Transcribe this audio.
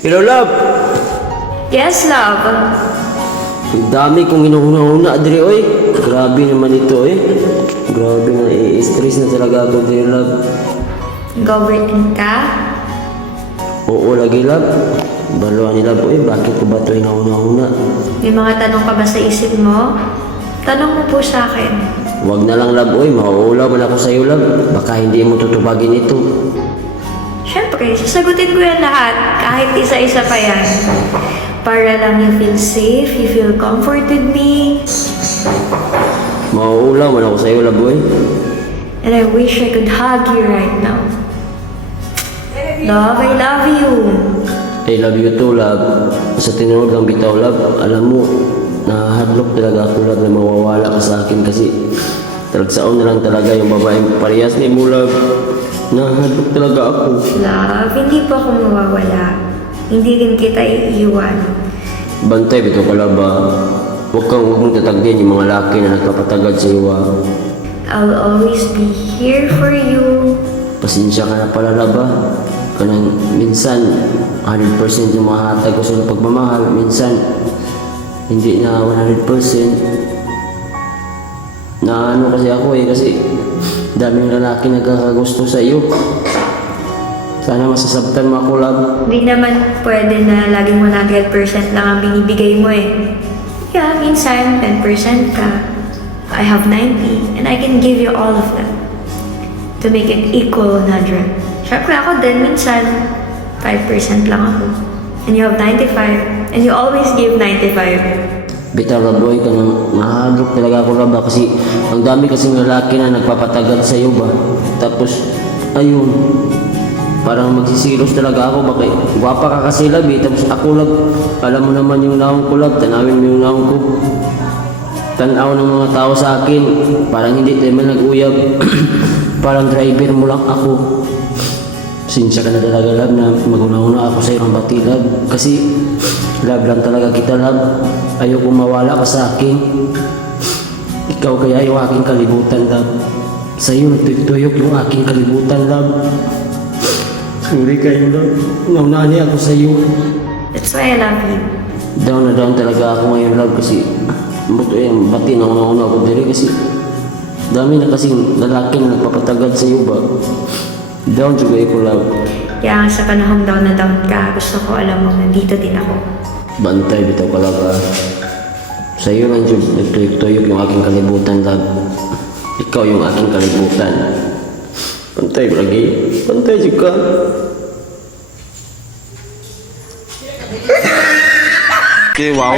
Hello, love. Yes, love. Ang dami kong inuuna-una, Adri, oy. Grabe naman ito, eh. Grabe na, stress na talaga ako, Adri, love. Go-breaking ka? Oo, lagi, love. Baluan ni love, oy. Bakit ko ba ito inuuna-una? May mga tanong ka ba sa isip mo? Tanong mo po sa akin. Huwag na lang, love, oy. Mauulaw man ako sa'yo, love. Baka hindi mo tutupagin ito. Siyempre, sasagutin ko yan lahat, kahit isa-isa pa yan. Para lang you feel safe, you feel comfort with me. Mauulaw man ako sa'yo, love, oy. And I wish I could hug you right now. Love, I love you. I love you too, love. Sa tinunog ng bitaw, love. Alam mo, nahadlok talaga ako, love, na mawawala ka sa akin kasi talagsaon na lang talaga yung babaeng parehas ni mo, love. Nahadlok talaga ako. Love, hindi pa ako mawawala. Hindi rin kita iiwan. Bantay, bitaw ka, love, ah. Huwag mong tatagdian yung mga laki na nagpapatagad sa iyo, ah. I'll always be here for you. Pasensya ka na pala, love, ah. Kanang minsan 100% yung mahatag ko sa pagmamahal, minsan hindi na 100%. Na ano kasi ako, eh, kasi daming lalaki nagkakagusto sa iyo. Sana masasabtan mo ako, love. Hindi naman pwede na laging 100% lang ang binibigay mo eh. Yeah, minsan 10% ka. I have 90 and I can give you all of them to make it equal 100. Siyempre ako din, minsan 5% lang ako. And you have 95 and you always give 95. Bitaw, love, boy, ka nang mahadlok talaga ako, love, ah, kasi ang dami kasing lalaki na nagpapatagad sa iyo ba. Tapos, ayun, parang magsisilos talaga ako, bakit guwapa ka kasi, love, eh. Tapos ako, love, alam mo naman yung naong ko, love, tanawin mo yung naong ko. Tanaw ng mga tao sa akin, parang hindi tayo man nag-uyab. Parang driver mo lang ako. Sinsya ka na talaga, love, na mag-una-una ako sa iyong bati, love. Kasi love lang talaga kita, love. Ayoko mawala ka sa akin. Ikaw kaya yung aking kalibutan, love. Sa iyo nagtuyok yung aking kalibutan, love. Sorry kayo, love. Naunani ako sa iyo. That's why I love you. Down na down talaga ako ngayon, love, kasi buto yung bati na una ako diri kasi dami na kasing lalaki na nagpapatagad sa iyo ba. Down juga ako, love. Kaya sa panahon down na down ka, gusto ko alam mo nandito din ako. Bantay, bitaw ka, love, ah. Sa iyo lang dyan, nagtuyok-tuyok yung aking kalibutan, love. Ikaw yung aking kalibutan. Bantay lagi. Bantay juga. Okay, wow.